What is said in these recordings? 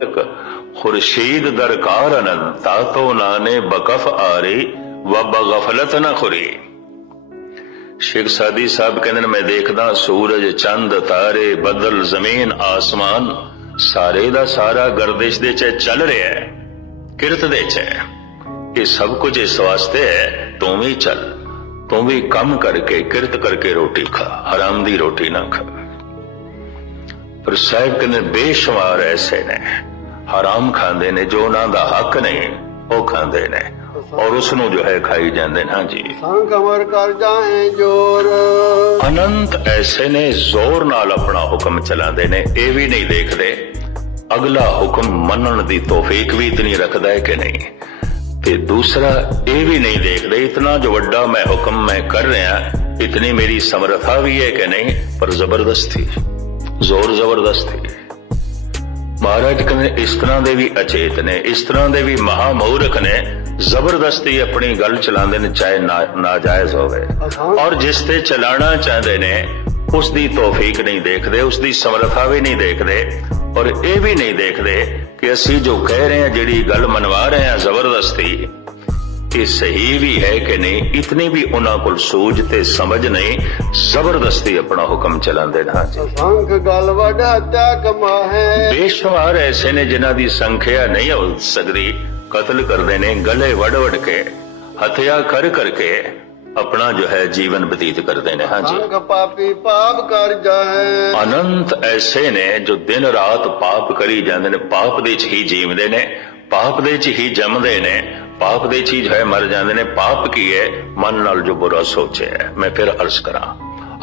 खुर्शीद दरकार अनंत तातो नाने बकफ आरे व बगफलत न खुरी। शेख सादी साहब कहते मैं देखदा सूरज चंद तारे बदल जमीन आसमान सारे दा सारा गर्दिश दे च चल रहा है, किरत दे च है। ये सब कुछ इस वास्ते है तू भी चल, तू भी कम करके किरत करके रोटी खा, हराम दी रोटी ना खा। पर साहब कहते बेशुमार ऐसे ने हराम खांदे ने जो उन्हां दा हक नहीं वो खांदे ने और उसनू जो है खाई जाते। हाँ जी, कमर कर जाए जोर। अनंत ऐसे ने जोर नाल अपना हुक्म चलाते ने, ये भी नहीं देखते अगला हुक्म मनन दी तौफीक भी इतनी रखता है कि नहीं, ते दूसरा ये भी नहीं देखते इतना जो वड्डा मैं हुक्म मैं कर रहा इतनी मेरी समर्था भी है कि नहीं, पर जबरदस्ती जोर जबरदस्ती। महाराज कहते इस तरह के भी अचेत ने, इस तरह के भी महामूर्ख ने, जबरदस्ती अपनी गल चलाते ने चाहे नाजायज होवे, और जिस ते चलाना चाहते ने उसकी तौफीक नहीं देखते, उसकी समर्था भी नहीं देखते, और ये भी नहीं देखते कि असी जो कह रहे हैं जिहड़ी गल मनवा रहे हैं जबरदस्ती ये सही भी है कि नहीं, इतनी भी उन्हां कोल सूझ ते समझ नहीं, जबरदस्ती अपना हुक्म चलाते ना। बेशुमार ऐसे ने जिन्हां दी संख्या नहीं हो सकती, कत्ल करते ने गले वड़ वड़ के, हत्या कर करके अपना जो है जीवन व्यतीत करते हैं। हाँ जी, पापी पाप कर जाए। अनंत ऐसे ने जो दिन रात पाप करी जाते ने, पाप दे च ही जीवते ने, पाप दे च ही जमदे ने, पाप दे च ही जो है मर जाते ने। पाप की है मन नाल जो बुरा सोचे है। मैं फिर अर्ज करा,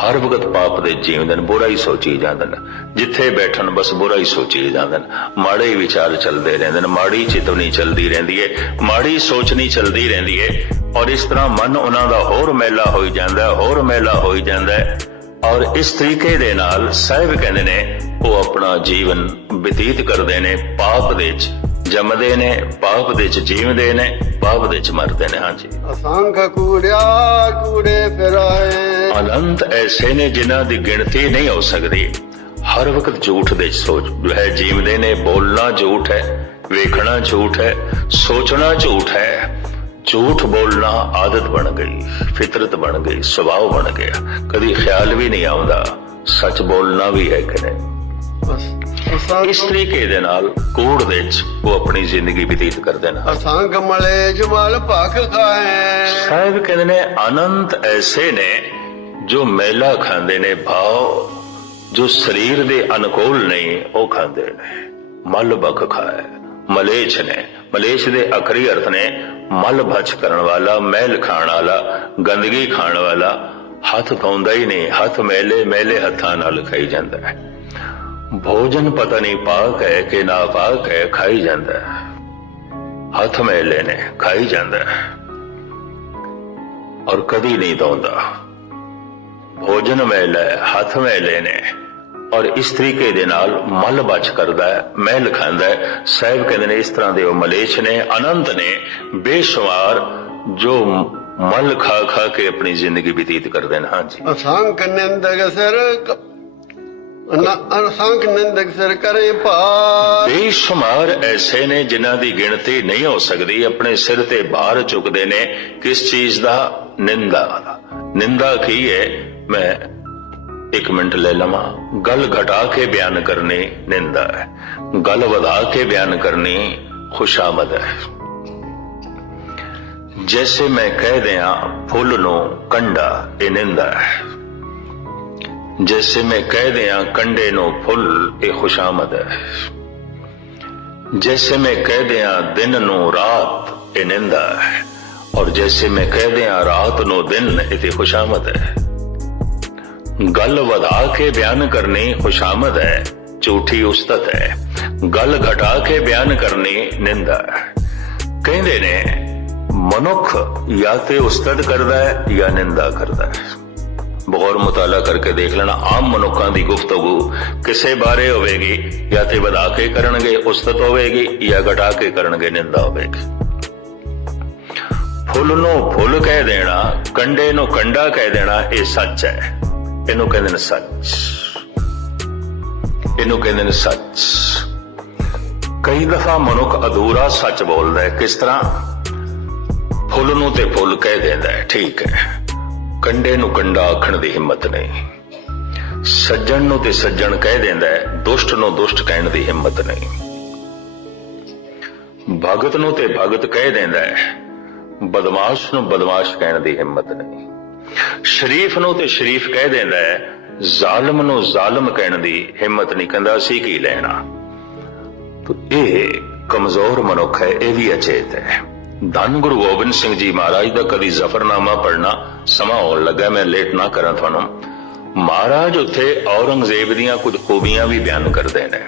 हर वक्त पाप दे जीवते ने, बुरा ही सोची जाते ने, जिथे बैठन बस बुरा ही सोची जाते ने, माड़े विचार चलते रहते हैं, माड़ी चितवनी चलती रहती है, माड़ी सोचनी चलती रहती है, और इस तरह मन उन्हां दा होर मैला होई जांदा है, होर मैला होई जांदा है। और इस तरीके दे नाल साहिब कहंदे ने वो अपना जीवन व्यतीत करते ने, पाप दे च जमदे ने, पाप दे च जीवदे ने, पाप दे च मरदे ने। हाँ जी, असंख्य कूड़िया कूड़े फिराए। अनंत ऐसे ने जिन्हां दी गिनती नहीं हो सकती, हर वक्त झूठ दे सोच जो है जीवदे ने। बोलना झूठ है, वेखना झूठ है, सोचना झूठ है, झूठ बोलना आदत बन गई, फितरत बन गई, स्वभाव बन गया, कभी ख्याल भी नहीं आता सच बोलना भी है कि नहीं। इस तरीके दे नाल कूड़ दे वो अपनी जिंदगी व्यतीत करते हैं। असंख मले जमाल भख खाए। साहिब कहते ने अनंत ऐसे ने जो मैला खांदे ने, भाव जो शरीर दे अनुकूल नहीं वो खांदे ने। मल भख खाए मलेच ने, मलेच दे आखरी अर्थ ने मल भच करने वाला, मैल खाण वाला, गंदगी खाण वाला, हथ धोंदा ही नहीं, हथ मैले मैले हथां नाल खाई जांदा है। भोजन पता नहीं पाक है कि ना पाक है, खाई जाता है, हथ मैले ने खाई जाता है, और कदी नहीं धोंदा। भोजन मैले हथ मैले ने, और इस तरीके दे नाल मल बच करदा है, मैल खांदा है। साहिब कहते ने इस तरह दे वो मलेच ने, अनंत ने, बेशुमार जो मल खा खा के अपनी जिंदगी व्यतीत करते हैं। हाँ जी, असंख निंदक सिर असंख निंदक सिर करे भार। बेशुमार ऐसे ने जिन्हां दी गिनती नहीं हो सकती, अपने सिर ते भार चुकते ने। किस चीज दा? निंदा। निंदा की है? मैं एक मिनट ले लवा। गल घटा के बयान करनी निंदा है, गल वधा के बयान करनी खुशामद है। जैसे मैं कह दिया फुल नो कंडा, ये निंदा है। जैसे मैं कह दिया कंडे नो फुल, ये खुशामद है। जैसे मैं कह दिया दिन नो रात, ये निंदा है। और जैसे मैं कह दिया रात नो दिन, ये खुशामद है। गल वधा के बयान करनी खुशामद है, झूठी उस्तत है। गल घटा के बयान करनी निंदा है। कहते ने मनुख या ते उस्तत करता है या निंदा करता है। बहुत मुताला करके देख लेना, आम मनुखों की गुफ्तगू किसे बारे होगी, या ते वधा के करनगे उस्तत होगी, या घटा के करनगे निंदा होगी। फुल नो फुल कह देना, कंडे नो कंडा कह देना, ये सच है। इनू कहते ने सच, इनू कहते ने सच। कई दफा मनुख अधूरा सच बोलता है। किस तरह? फुल नूं ते फुल कह देंदा है, ठीक है, कंडे नूं कंडा आखण दी हिम्मत नहीं। सज्जण नूं ते सज्जण कह देंदा है, दुष्ट नूं दुष्ट कहण दी हिम्मत नहीं। भगत नूं ते भगत कह देंदा है, बदमाश नूं बदमाश कहण दी हिम्मत नहीं। शरीफ नूं ते शरीफ कह देंदा है, जालिम नूं जालिम कहण दी हिम्मत नहीं। कहंदा असीं की लेना। तो यह कमजोर मनुख है, यह भी अचेत है। धन गुरु गोबिंद सिंह जी महाराज का कभी जफरनामा पढ़ना समा होने लगा, मैं लेट ना करा थानू। महाराज उत्थे औरंगजेब दियां कुछ खूबियां भी बयान करते हैं।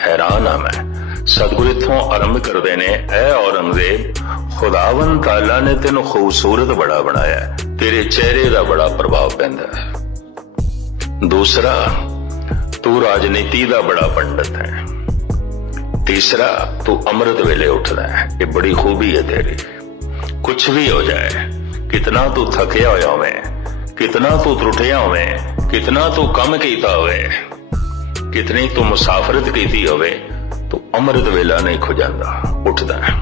हैरान हाँ मैं। सतगुरु इत्थों आरंभ करते ने, ऐ औरंगजेब, खुदावन ताला ने तेन खूबसूरत बड़ा बनाया, तेरे चेहरे का बड़ा प्रभाव पैंदा है। दूसरा, तू राजनीति का बड़ा पंडित है। तीसरा, तू अमृत वेले उठदा है, ये बड़ी खूबी है तेरी। कुछ भी हो जाए, कितना तू थकिया होया होवे, कितना तू त्रुटिया होवे, कितना तू कम कीता होवे, कितनी तू मुसाफरत कीती होवे, तू अमृत वेला नहीं खो जांदा, उठदा है।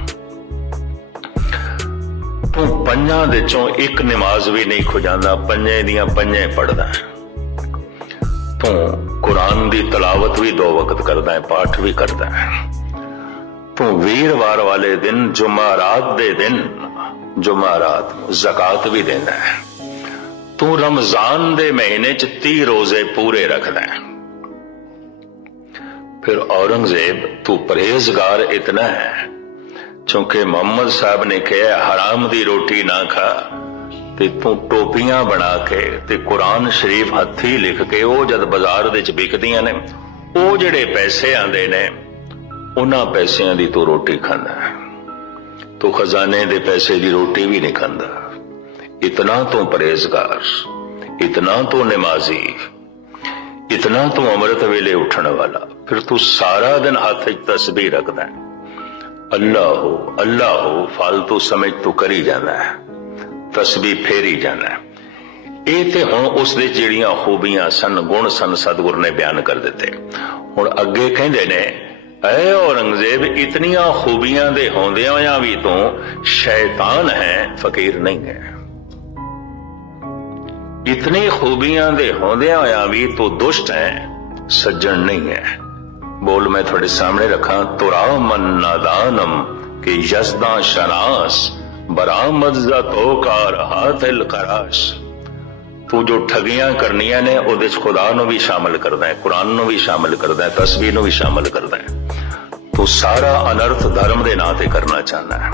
तू पंजां दे चों एक नमाज भी नहीं खो जांदा, पंजे दियां पंजे पढ़दा है। तू कुरान दी तलावत भी 2 वक्त करदा है, पाठ भी करदा है। तू वीरवार वाले दिन, जुमारात दे दिन, जुमारात ज़कात भी देंदा है। तू रमजान दे महीने च 30 रोजे पूरे रखदा है। फिर औरंगजेब, तू परहेजगार इतना है, चूंकि मोहम्मद साहब ने कहा हराम दी रोटी ना खा, ते तू टोपियां बना के ते कुरान शरीफ हथी लिख के वो जद बाजार दे च बिकदियां ने, वो जिहड़े पैसे आंदे ने उन्हां पैसियां दी तू रोटी खांदा है। तू खजाने दे पैसे दी रोटी भी नहीं खांदा। इतना तू परहेजगार, इतना तू नमाजी, इतना तू अमृत वेले उठण वाला। फिर तू सारा दिन हाथ च तस्बीह रखदा है, अल्लाह हो फालतू समझ तू करी जाना है, तस्बीह फेरी जाना है। ਇਹ ਤੇ ਹੁਣ ਉਸ ਦੇ ਜਿਹੜੀਆਂ ਖੂਬੀਆਂ ਸਨ, ਗੁਣ ਸਨ, ਸਤਿਗੁਰ ਨੇ ਬਿਆਨ ਕਰ ਦਿੱਤੇ। ਹੁਣ ਅੱਗੇ ਕਹਿੰਦੇ ਨੇ, ऐ औरंगजेब, इतनियां खूबियां दे होंदियां होयां भी तू शैतान है, फकीर नहीं है। इतनी खूबियां दे होंदियां होयां भी तू दुष्ट है, सज्जन नहीं है। बोल मैं थोड़े सामने रखा, तुरा मन नादानम के यजदा शनास बरामद तो कार हाथिल कराश। तू जो ठगियां करनियां ने उहदे च खुदा नूं भी शामिल करदा है, कुरान नूं भी शामिल करदा है, तस्बीह नूं भी शामिल करदा है। तू सारा अनर्थ धर्म दे नां ते करना चाहना है।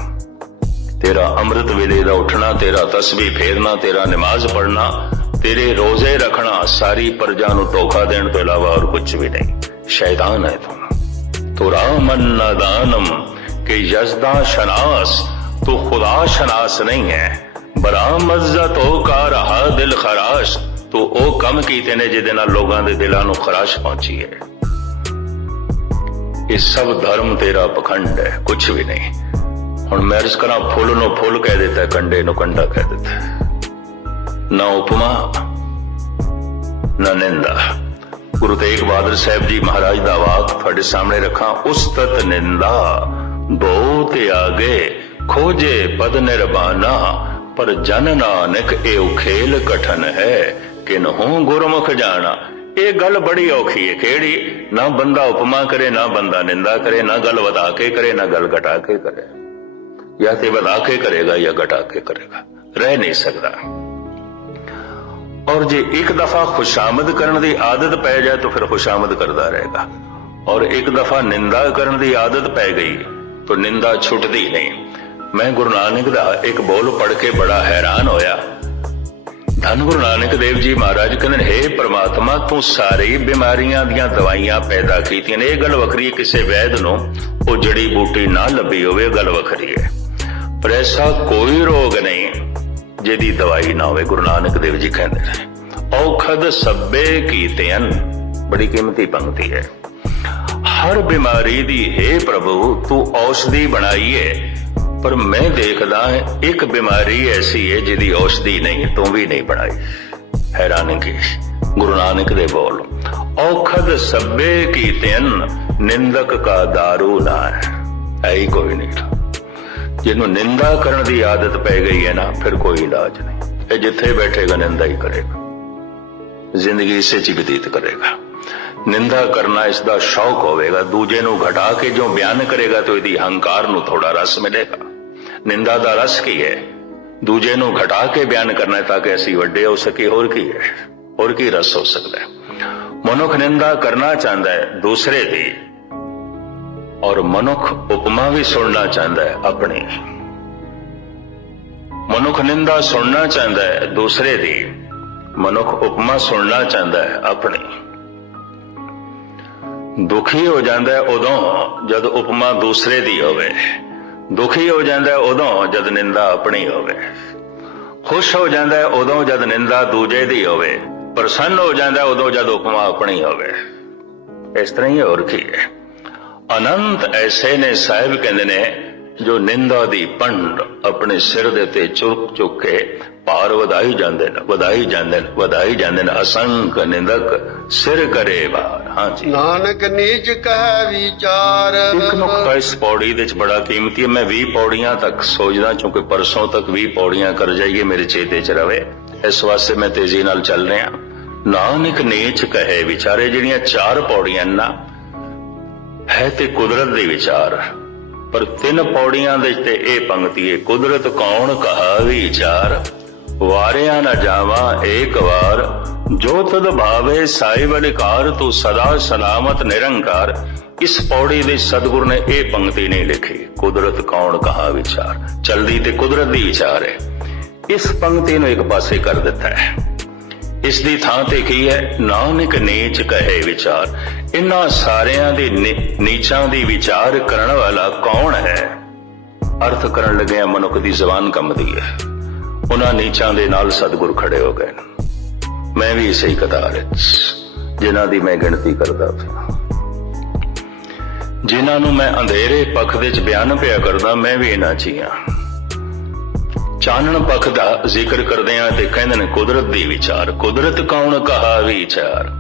तेरा अमृत वेले दा उठना, तेरा तस्बीह फेरना, तेरा नमाज पढ़ना, तेरे रोजे रखना सारी प्रजा नूं धोखा देने तो इलावा और कुछ भी नहीं। शैतान है तू रामन नादानम के यजदा शनास, तू खुदा शनास नहीं है। बरामज़त हो का रहा दिल खराश, तो ओ कम कीते ने जिहदे नाल लोगां दे दिलां नूं खराश पहुंची है। ये सब धर्म तेरा पखंड है, कुछ भी नहीं। हुण मैं अर्ज करा, फुल नूं फुल कह देता है, कंडे नूं कंडा कह देता है। ना उपमा ना निंदा। गुरु तेग बहादुर साहब जी महाराज दा वाक तुहाडे सामने रखा, उस्तत निंदा दो ते आगे खोजे पद निर्बाना, पर जन नानक एउ खेल कठन है किन्हूं गुरमुख जाना। ये गल बड़ी औखी है, केड़ी ना बंदा उपमा करे, ना बंदा निंदा करे, ना गल वधा के करे, ना गल घटा के करे। या तो वधा के करेगा या घटा के करेगा, रह नहीं सकता। और जे एक दफा खुशामद करने की आदत पै जाए तो फिर खुशामद करता रहेगा, और एक दफा निंदा करने की आदत पै गई तो निंदा छुटती नहीं। मैं गुरु नानक दा एक बोल पढ़ के बड़ा हैरान होया। धन गुरु नानक देव जी महाराज कहते, हे परमात्मा, तू सारी बीमारियां दियां दवाइयां पैदा कीतियां ने। गल वखरी है, किसी वैद नूं वो जड़ी बूटी ना लभी होवे, गल वखरी है, पर ऐसा कोई रोग नहीं जिहदी दवाई ना होवे। गुरु नानक देव जी कहते हैं, औखद सब्बे कीतियन, बड़ी कीमती पंक्ति है। हर बीमारी दी हे प्रभु तू औषधि बनाई है, पर मैं देखदा एक बीमारी ऐसी है जिहदी औषधि नहीं, तू भी नहीं बनाई। हैरानी की गुरु नानक दे बोल, औखद सब्बे कीतियन ਨਿੰਦਕ ਕਾ ਦਾਰੂ ਨਾ ਹੈ ਹੀ ਕੋਈ ਨਹੀਂ। ਜਿਹਨੂੰ ਨਿੰਦਾ ਕਰਨ ਦੀ ਆਦਤ ਪੈ ਗਈ ਹੈ ਨਾ, ਫਿਰ ਕੋਈ ਇਲਾਜ ਨਹੀਂ। ਇਹ ਜਿੱਥੇ ਬੈਠੇਗਾ ਨਿੰਦਾ ਹੀ ਕਰੇਗਾ, ਜ਼ਿੰਦਗੀ ਇਸੇ ਚ ਬਤੀਤ ਕਰੇਗਾ। ਨਿੰਦਾ ਕਰਨਾ ਇਸ ਦਾ ਸ਼ੌਕ ਹੋਵੇਗਾ। ਦੂਜੇ ਨੂੰ ਘਟਾ ਕੇ ਜੋ ਬਿਆਨ ਕਰੇਗਾ ਤਾਂ ਇਹਦੀ ਹੰਕਾਰ ਨੂੰ ਥੋੜਾ ਰਸ ਮਿਲੇਗਾ। ਨਿੰਦਾ ਦਾ ਰਸ ਕੀ ਹੈ? ਦੂਜੇ ਨੂੰ ਘਟਾ ਕੇ ਬਿਆਨ ਕਰਨਾ ਤਾਂ ਕਿ ਅਸੀਂ ਵੱਡੇ ਹੋ ਸਕੇ। ਹੋਰ ਕੀ ਹੈ? ਹੋਰ ਕੀ ਰਸ ਹੋ ਸਕਦਾ ਹੈ? ਮਨੁੱਖ ਨਿੰਦਾ ਕਰਨਾ ਚਾਹੁੰਦਾ ਹੈ ਦੂਸਰੇ ਦੀ, ਔਰ ਮਨੁੱਖ ਉਪਮਾ ਵੀ ਸੁਣਨਾ ਚਾਹੁੰਦਾ ਹੈ ਆਪਣੀ। ਮਨੁੱਖ ਨਿੰਦਾ ਸੁਣਨਾ ਚਾਹੁੰਦਾ ਹੈ ਦੂਸਰੇ ਦੀ, ਮਨੁੱਖ ਉਪਮਾ ਸੁਣਨਾ ਚਾਹੁੰਦਾ ਹੈ ਆਪਣੀ। ਦੁਖੀ ਹੋ ਜਾਂਦਾ ਹੈ ਉਦੋਂ ਜਦ ਉਪਮਾ ਦੂਸਰੇ ਦੀ ਹੋਵੇ, ਦੁਖੀ ਹੋ ਜਾਂਦਾ ਹੈ ਉਦੋਂ ਜਦ ਨਿੰਦਾ ਆਪਣੀ ਹੋਵੇ, ਖੁਸ਼ ਹੋ ਜਾਂਦਾ ਹੈ ਉਦੋਂ ਜਦ ਨਿੰਦਾ ਦੂਜੇ ਦੀ ਹੋਵੇ, ਪ੍ਰਸੰਨ ਹੋ ਜਾਂਦਾ ਹੈ ਉਦੋਂ ਜਦ ਉਪਮਾ ਆਪਣੀ ਹੋਵੇ। ਇਸ ਤਰ੍ਹਾਂ ਹੀ ਹੋਰ ਕੀ ਹੈ? ਅਨੰਤ ਐਸੇ ਨੇ, ਸਾਹਿਬ ਕਹਿੰਦੇ ਨੇ, ਜੋ ਨਿੰਦਾ ਦੀ ਪੰਡ ਆਪਣੇ ਸਿਰ ਦੇ ਤੇ ਚੁੱਕ ਕੇ ਭਾਰ ਵਧਾਈ ਜਾਂਦੇ ਨੇ, ਵਧਾਈ ਜਾਂਦੇ ਨੇ, ਵਧਾਈ ਜਾਂਦੇ ਨੇ। ਅਸੰਖ ਨਿੰਦਕ ਸਿਰ ਕਰੇ ਭਾਰ। ਹਾਂਜੀ, ਨਾਨਕ ਨੀਚ ਕਹਿ ਵਿਚਾਰ। ਇੱਕ ਨੁਕਤਾ ਇਸ ਪੌੜੀ ਦੇ ਵਿੱਚ ਬੜਾ ਕੀਮਤੀ ਹੈ। ਮੈਂ 20 ਪੌੜੀਆਂ ਤੱਕ ਸੋਚਦਾ, ਕਿਉਂਕਿ ਪਰਸੋਂ ਤੱਕ 20 ਪੌੜੀਆਂ ਕਰ ਜਾਈਏ, ਮੇਰੇ ਚੇਤੇ ਚ ਰਵੇ। ਇਸ ਵਾਸਤੇ ਮੈਂ ਤੇਜ਼ੀ ਨਾਲ ਚੱਲ ਰਿਹਾ। ਨਾਨਕ ਨੀਚ ਕਹੇ ਵਿਚਾਰੇ, ਜਿਹੜੀਆਂ 4 ਪੌੜੀਆਂ ਨਾ, ਹੈ ਤੇ ਕੁਦਰਤ ਦੇ ਵਿਚਾਰ, ਪਰ 3 ਪੌੜੀਆਂ ਦੇ ਤੇ ਇਹ ਪੰਕਤੀ ਹੈ, ਕੁਦਰਤ ਕੌਣ ਕਹਾ ਵਿਚਾਰ, ਵਾਰਿਆ ਨਾ ਜਾਵਾਂ ਏਕ ਵਾਰ, ਜੋ ਤਦ ਭਾਵੇ ਸਾਹਿਬ ਅਧਿਕਾਰ, ਤੂੰ ਸਦਾ ਸਲਾਮਤ ਨਿਰੰਕਾਰ। ਇਸ ਪੌੜੀ ਦੇ ਸਤਿਗੁਰ ਨੇ ਇਹ ਪੰਕਤੀ ਨਹੀਂ ਲਿਖੀ, ਕੁਦਰਤ ਕੌਣ ਕਹਾ ਵਿਚਾਰ। ਚਲਦੀ ਤੇ ਕੁਦਰਤ ਦੀ ਵਿਚਾਰ ਹੈ। ਇਸ ਪੰਕਤੀ ਨੂੰ ਇੱਕ ਪਾਸੇ ਕਰ ਦਿੱਤਾ ਹੈ। ਇਸ ਦੀ ਥਾਂ ਤੇ ਕੀ ਹੈ? ਨਾਨਕ ਨੀਚ ਕਹੇ ਵਿਚਾਰ। ਇਹਨਾਂ ਸਾਰਿਆਂ ਦੇ ਨੀਚਾਂ ਦੀ ਵਿਚਾਰ ਕਰਨ ਵਾਲਾ ਕੌਣ ਹੈ? ਅਰਥ ਕਰਨ ਲੱਗਿਆ ਮਨੁੱਖ ਦੀ ਜ਼ਬਾਨ ਕੰਬਦੀ ਹੈ। ਉਹਨਾਂ ਨੀਚਾਂ ਦੇ ਨਾਲ ਸਤਿਗੁਰ ਖੜੇ ਹੋ ਗਏ। ਮੈਂ ਵੀ ਇਸੇ ਕਤਾਰ ਵਿੱਚ, ਜਿਨ੍ਹਾਂ ਦੀ ਮੈਂ ਗਿਣਤੀ ਕਰਦਾ ਪਿਆ, ਜਿਨ੍ਹਾਂ ਨੂੰ ਮੈਂ ਅੰਧੇਰੇ ਪੱਖ ਵਿੱਚ ਬਿਆਨ ਪਿਆ ਕਰਦਾ, ਮੈਂ ਵੀ ਇਹਨਾਂ ਚ ਹੀ ਹਾਂ। ਚਾਨਣ ਪੱਖ ਦਾ ਜ਼ਿਕਰ ਕਰਦੇ ਆ ਤੇ ਕਹਿੰਦੇ ਨੇ ਕੁਦਰਤ ਦੀ ਵਿਚਾਰ। ਕੁਦਰਤ ਕੌਣ ਕਹਾ ਵਿਚਾਰ,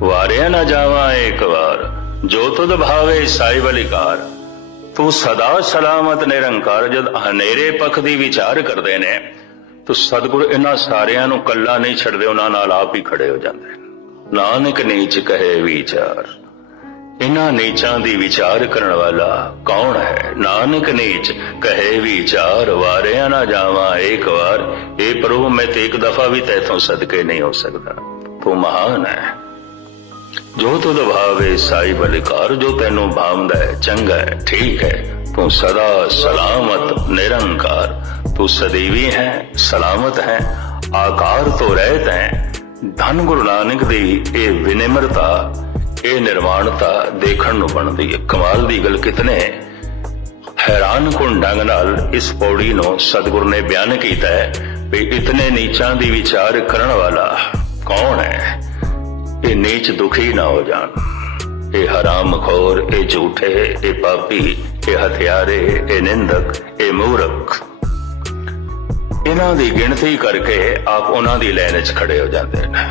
ਵਾਰਿਆ ਨਾ ਜਾਵਾਂ ਏਕ ਵਾਰ, ਜੋ ਤੁਧ ਭਾਵੇ ਸਾਹਿਬ ਅਧਿਕਾਰ, ਤੂੰ ਸਦਾ ਸਲਾਮਤ ਨਿਰੰਕਾਰ। ਜਦ ਹਨੇਰੇ ਪੱਖ ਦੀ ਵਿਚਾਰ ਕਰਦੇ ਨੇ ਤਾਂ ਸਤਿਗੁਰ ਇਹਨਾਂ ਸਾਰਿਆਂ ਨੂੰ ਕੱਲਾ ਨਹੀਂ ਛੱਡਦੇ, ਉਹਨਾਂ ਨਾਲ ਆਪ ਹੀ ਖੜੇ ਹੋ ਜਾਂਦੇ। ਨਾਨਕ ਨੀਚ ਕਹੇ ਵਿਚਾਰ। ਇਹਨਾਂ ਨੀਚਾਂ ਦੀ ਵਿਚਾਰ ਕਰਨ ਵਾਲਾ ਕੌਣ ਹੈ? ਨਾਨਕ ਨੀਚ ਕਹੇ ਵਿਚਾਰ, ਵਾਰਿਆ ਨਾ ਜਾਵਾਂ ਏਕ ਵਾਰ। ਇਹ ਪ੍ਰਭੂ, ਮੈਂ ਤੇ ਇੱਕ ਦਫਾ ਵੀ ਤੈਥੋਂ ਸਦਕੇ ਨਹੀਂ ਹੋ ਸਕਦਾ, ਤੂੰ ਮਹਾਨ ਹੈ। ਜੋ ਤੁਧ ਭਾਵੇ ਸਾਹਿਬ ਅਧਿਕਾਰ, ਜੋ ਤੈਨੂੰ ਭਾਵਦਾ ਹੈ, ਚੰਗਾ ਹੈ, ਠੀਕ ਹੈ, ਤੂੰ ਸਦਾ ਸਲਾਮਤ ਨਿਰੰਕਾਰ। ਤੂੰ ਸਦੀਵੀ ਹੈ, ਸਲਾਮਤ ਹੈ, ਆਕਾਰ ਤੋਂ ਰਹਿਤ ਹੈ। ਧੰਨ ਗੁਰੂ ਨਾਨਕ ਦੀ ਇਹ ਵਿਨਿਮਰਤਾ, ਇਹ ਨਿਰਵਾਣਤਾ ਦੇਖਣ ਨੂੰ ਬਣਦੀ ਹੈ। ਕਮਾਲ ਦੀ ਗੱਲ, ਕਿਤਨੇ ਹੈਰਾਨਕੁਨ ਢੰਗ ਨਾਲ ਇਸ ਪੌੜੀ ਨੂੰ ਸਤਿਗੁਰ ਨੇ ਬਿਆਨ ਕੀਤਾ ਹੈ ਵੀ ਇਤਨੇ ਨੀਚਾਂ ਦੀ ਵਿਚਾਰ ਕਰਨ ਵਾਲਾ ਕੌਣ ਹੈ? ਇਹ ਨੀਚ ਦੁਖੀ ਨਾ ਹੋ ਜਾਣ। ਇਹ ਹਰਾਮਖੋਰ, ਇਹ ਝੂਠੇ, ਇਹ ਪਾਪੀ, ਇਹ ਹਥਿਆਰੇ, ਇਹ ਨਿੰਦਕ, ਇਹ ਮੂਰਖ, ਇਹਨਾਂ ਦੀ ਗਿਣਤੀ ਕਰਕੇ ਆਪ ਉਹਨਾਂ ਦੀ ਲਾਈਨ 'ਚ ਖੜੇ ਹੋ ਜਾਂਦੇ ਨੇ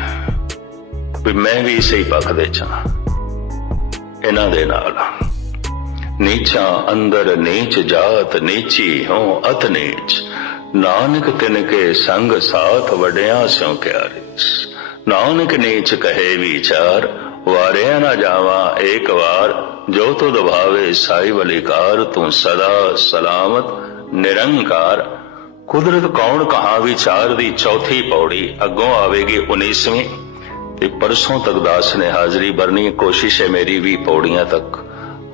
ਵੀ ਮੈਂ ਵੀ ਇਸੇ ਪੱਖ ਦੇ ਚਾਂ ਇਹਨਾਂ ਦੇ ਨਾਲ। ਨੀਚਾਂ ਅੰਦਰ ਨੀਚ ਜਾਤ, ਨੀਚੀ ਹੋਂ ਅਤ ਨੀਚ, ਨਾਨਕ ਤਿਨ ਕੇ ਸੰਗ ਸਾਥ, ਵਡਿਆਂ ਸਿਉ ਕਿਆਰੇ। ਨਾਨਕ ਨੀਚ ਕਹੇ ਵਿਚਾਰ, ਵਾਰਿਆ ਨਾ ਜਾਵਾਂ ਏਕ ਵਾਰ, ਜੋ ਤੁਧ ਭਾਵੇ ਸਾਹਿਬ ਅਧਿਕਾਰ, ਤੂੰ ਸਦਾ ਸਲਾਮਤ ਨਿਰੰਕਾਰ। ਕੁਦਰਤ ਕੌਣ ਕਹਾ ਵਿਚਾਰ ਦੀ ਚੌਥੀ ਪੌੜੀ ਅੱਗੋਂ ਆਵੇਗੀ 19ਵੀਂ, ਤੇ ਪਰਸੋਂ ਤੱਕ ਦਾਸ ਨੇ ਹਾਜ਼ਰੀ ਭਰਨੀ। ਕੋਸ਼ਿਸ਼ ਹੈ ਮੇਰੀ 20 ਪੌੜੀਆਂ ਤੱਕ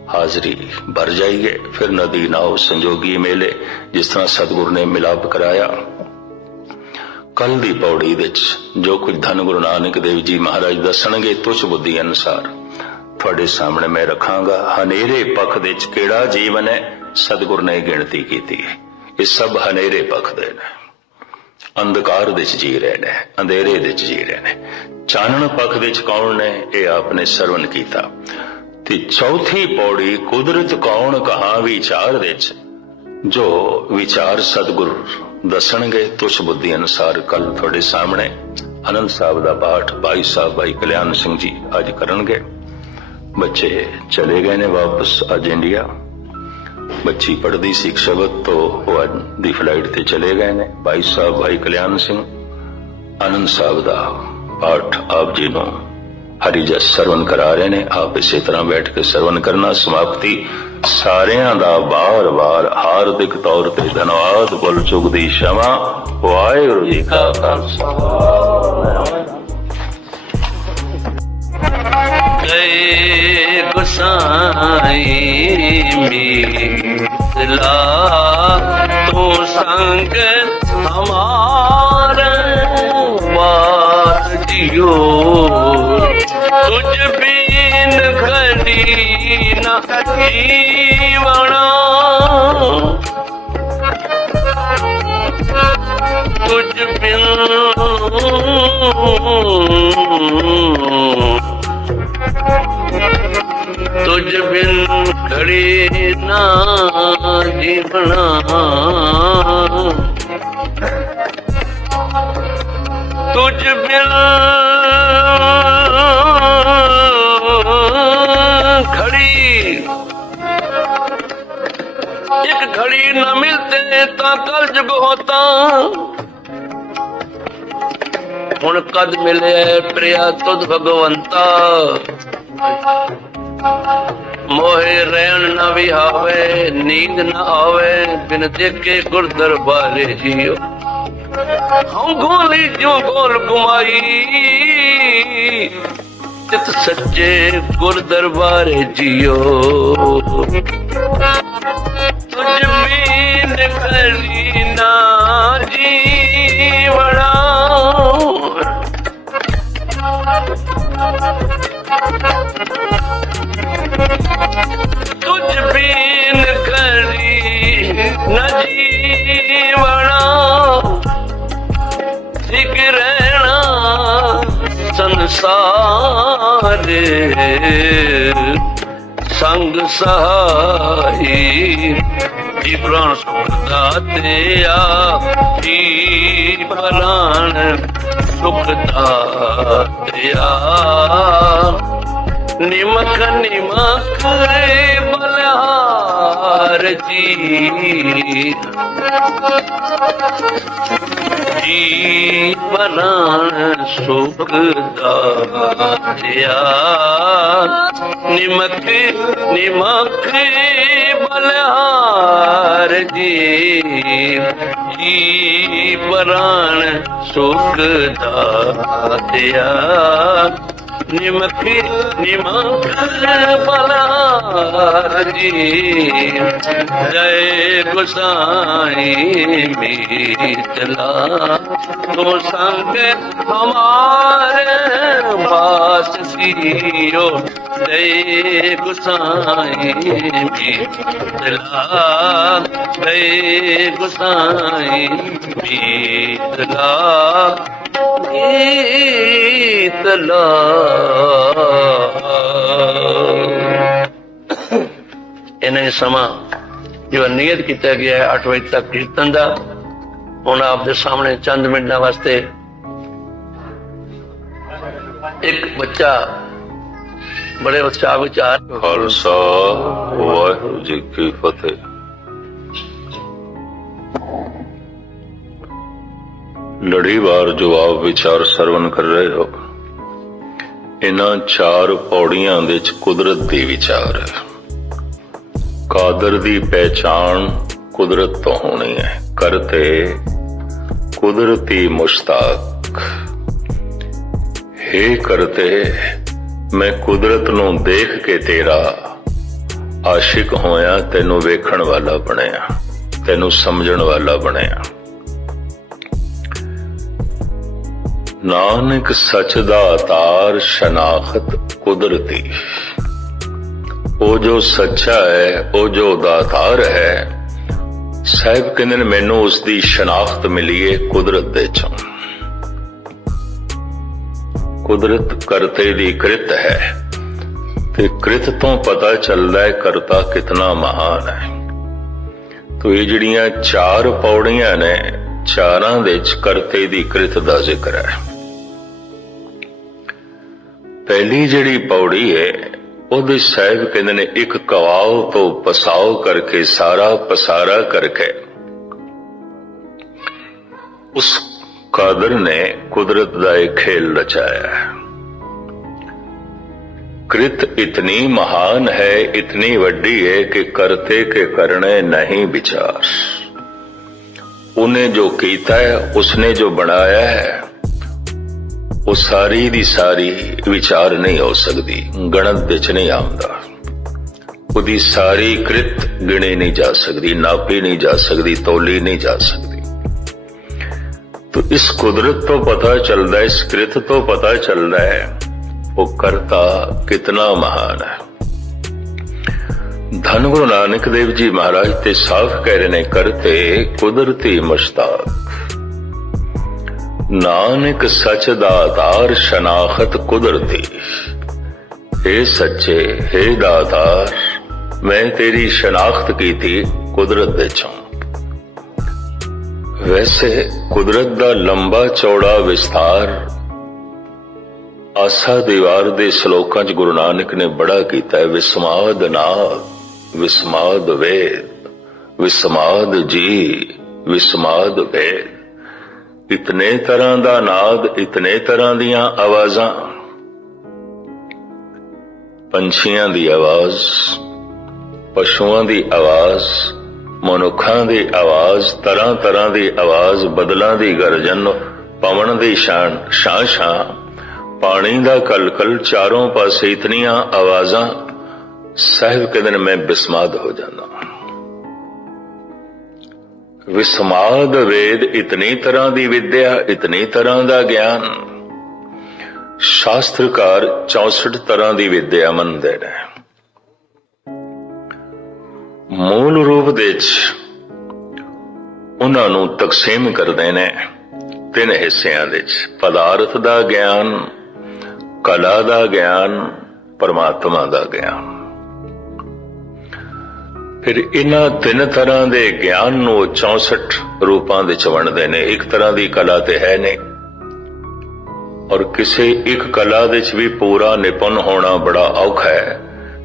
ਹਾਜ਼ਰੀ ਭਰ ਜਾਈਏ। ਫਿਰ ਨਦੀ ਨਾਉ ਸੰਜੋਗੀ ਮੇਲੇ, ਜਿਸ ਤਰ੍ਹਾਂ ਸਤਿਗੁਰ ਨੇ ਮਿਲਾਪ ਕਰਾਇਆ। ਕੱਲ ਦੀ ਪੌੜੀ ਵਿੱਚ ਜੋ ਕੁਝ ਧੰਨ ਗੁਰੂ ਨਾਨਕ ਦੇਵ ਜੀ ਮਹਾਰਾਜ ਦੱਸਣਗੇ, ਤੁਛ ਬੁੱਧੀ ਅਨੁਸਾਰ ਤੁਹਾਡੇ ਸਾਹਮਣੇ ਮੈਂ ਰੱਖਾਂਗਾ। ਹਨੇਰੇ ਪੱਖ ਦੇ ਵਿੱਚ ਕਿਹੜਾ ਜੀਵਨ ਹੈ, ਸਤਿਗੁਰ ਨੇ ਗਿਣਤੀ ਕੀਤੀ ਹੈ। ਇਹ ਸਭ ਹਨੇਰੇ ਪੱਖ ਦੇ ਨੇ, ਅੰਧਕਾਰ ਦੇ ਵਿੱਚ ਜੀ ਰਹੇ ਨੇ, ਅੰਧੇਰੇ ਦੇ ਵਿੱਚ ਜੀ ਰਹੇ ਨੇ। ਚਾਨਣ ਪੱਖ ਦੇ ਵਿੱਚ ਕੌਣ ਨੇ, ਇਹ ਆਪਨੇ ਸਰਵਨ ਕੀਤਾ। ਤੇ ਚੌਥੀ ਪੌੜੀ ਕੁਦਰਤ ਕੌਣ ਕਹਾ ਵਿਚਾਰ ਦੇ ਵਿੱਚ ਜੋ ਵਿਚਾਰ ਸਤਿਗੁਰ ਦੱਸਣਗੇ ਤੁਛ ਬੁੱਧੀ ਅਨੁਸਾਰ ਕੱਲ ਤੁਹਾਡੇ ਸਾਹਮਣੇ ਆਨੰਦ ਸਾਹਿਬ ਦਾ ਪਾਠ ਭਾਈ ਸਾਹਿਬ ਭਾਈ ਕਲਿਆਣ ਸਿੰਘ ਜੀ ਅੱਜ ਕਰਨਗੇ। ਬੱਚੇ ਚਲੇ ਗਏ ਨੇ ਵਾਪਸ ਅੱਜ ਇੰਡੀਆ। ਬੱਚੀ ਪੜ੍ਹਦੀ ਸੀ ਸ਼ਬਦ ਤੋਂ ਉਹ ਅੱਜ ਦੀ ਫਲਾਈਟ ਤੇ ਚਲੇ ਗਏ ਨੇ। ਭਾਈ ਸਾਹਿਬ ਭਾਈ ਕਲਿਆਣ ਸਿੰਘ ਆਨੰਦ ਸਾਹਿਬ ਦਾ ਪਾਠ ਆਪ ਜੀ ਨੂੰ ਹਰੀ ਜਸ ਸਰਵਨ ਕਰਾ ਰਹੇ ਨੇ। ਆਪ ਇਸੇ ਤਰ੍ਹਾਂ ਬੈਠ ਕੇ ਸਰਵਨ ਕਰਨਾ। ਸਮਾਪਤੀ ਸਾਰਿਆਂ ਦਾ ਬਾਰ-ਬਾਰ ਹਾਰਦਿਕ ਤੌਰ ਤੇ ਧੰਨਵਾਦ। ਭੁੱਲ ਚੁੱਕ ਦੀ क्षमा। ਵਾਹਿਗੁਰੂ ਜੀ ਕਾ ਖਾਲਸਾ। जय गोसाई मिला तू संग हमारे बात जियो तुझ बिन खड़ी न जीवना तुझ बिन तुझ बिन खड़ी ना जीवना तुझ बिन खड़ी एक घड़ी न मिलते ता कल जुग होता हुण कद मिले प्रिया तुध भगवंता मोहे रहन न विहावे नींद न आवे बिन देखे गुर दरबारे जियो हम गोली जो गोल घुमाई चित सच्चे गुर दरबारे जियो तुझ बीन करी ना जीवना तुझ बीन करी न जीवना सिख रहना संसार संग सहाई जी प्राण सुख दाते जी प्राण सुख दाते निमक निमक बलिहार जी प्राण सुख दातिया निमक निमक बलिहार जी प्राण सुख दातिया निमक निमक बलिहार जी जय गोसाई मिला तो संग हमारे पास सियो जय गोसाई मिला जय गोसाई मिला इन्हें समा जो नियत किया गया है 8 बजे तक कीर्तन का हुण आप दे सामने चंद मिनटां वास्ते एक बच्चा बड़े उत्साह विचार खालसा वाहिगुरू जी की फतेह। लड़ीवार जो आप विचार सरवण कर रहे हो इन्हां 4 पौड़ियां दे विच कुदरत दी विचार है। कादर दी पहचान कुदरत तो होनी है। करते कुदरती मुश्ताक हे करते मैं कुदरत नूं देख के तेरा आशिक होया तेनू वेखण वाला बनिया तेनू समझण वाला बनिया। नानक सच दा अतार शनाखत कुदरती ओ जो सच्चा है ओ जो दातार है साहिब कहंदे ने मैनू उसकी शनाख्त मिली है कुदरत दे चों। कुदरत करते दी कृत है ते कृत तो पता चलता है करता कितना महान है। तो ये जिहड़ियां 4 पौड़ियां ने चारां दे विच करते दी कृत दा जिक्र है। पहली जिहड़ी पौड़ी है ਉਹਦੇ ਸਾਹਿਬ ਕਹਿੰਦੇ ਨੇ ਇੱਕ ਕਵਾਓ ਤੋਂ ਪਸਾਓ ਕਰਕੇ ਸਾਰਾ ਪਸਾਰਾ ਕਰਕੇ ਉਸ ਕਾਦਰ ਨੇ ਕੁਦਰਤ ਦਾ एक खेल रचाया है। कृत इतनी महान है, इतनी वड्डी है कि करते के करने नहीं विचार। उन्हें जो कीता है, उसने जो बनाया है, वो सारी दी सारी विचार नहीं हो सकती, गणत विच नहीं आंदा। ਉਹਦੀ ਸਾਰੀ कृत गिनी नहीं जा सकती, नापी नहीं जा सकती, तोली नहीं जा सकती। तो इस कुदरत तो पता चलता है, इस कृत तो पता चलता है वो करता कितना महान है। धन गुरु नानक देव जी महाराज ते साफ कह रहे ने करते कुदरती मुश्ताक। नानक सच दातार शनाखत कुदरती। हे सच्चे, हे दातार, मैं तेरी शनाख्त की थी कुदरत दे चों। वैसे कुदरत दा लंबा चौड़ा विस्तार आसा दीवार दे श्लोकां च गुरु नानक ने बड़ा कीता है। विस्माद नाद, विस्माद वेद, विस्माद जी, विस्माद वेद। इतने तरह दा नाद, इतने तरह दियां आवाजां, पंछियां दी आवाज, पशुआं दी आवाज, मनुखां दी आवाज, तरह तरह दी आवाज, बदलां दी गरजन, पवन दी शान शां शां, पानी दा कलकल, चारों पासे इतनियां आवाजां। साहिब कहते हैं मैं बिस्माद हो जाना। विस्माद वेद, इतनी तरह दी विद्या, इतनी तरह दा ज्ञान। शास्त्रकार 64 तरह दी विद्या मनदे ने। मूल रूप दे उन्हां नूं तकसीम करदे ने 3 हिस्सिਆਂ ਦੇ पदार्थ दा ज्ञान, कला दा ज्ञान, परमात्मा दा ज्ञान। फिर इन्हां 3 तरह दे ज्ञान नूं 64 रूपां दे वंडदे ने। एक तरह दी कला ते है नहीं, और किसी एक कला दे भी पूरा निपुण होना बड़ा औखा है।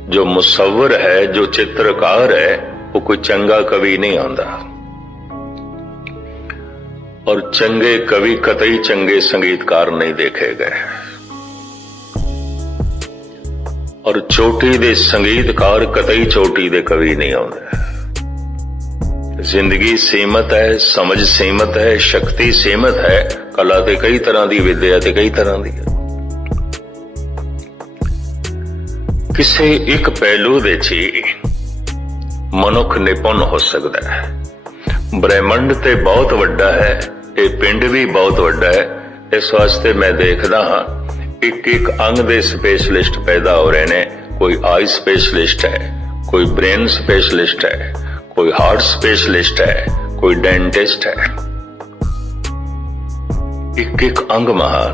जो मुसव्वर है, जो चित्रकार है, वो कोई चंगा कवि नहीं आंदा, और चंगे कवि कतई चंगे संगीतकार नहीं देखे गए, और चोटी दे संगीतकार कतई चोटी दे कवि नहीं आंदे। जिंदगी सीमित है, समझ सीमित है, शक्ति सीमित है। कला ते कई तरह दी, विद्या ते कई तरह दी है। किसी एक पहलू दे ची मनुख निपुण हो सकता है। ब्रह्मंड ते बहुत वड्डा है, ये पिंड भी बहुत वड्डा है। इस वास्ते मैं देखदा हां एक एक अंग दे स्पेशलिस्ट पैदा हो रहे ने। कोई आई स्पेशलिस्ट है, कोई ब्रेन स्पेशलिस्ट है, कोई हार्ट स्पेशलिस्ट है, कोई डेंटिस्ट है। एक एक अंग महान।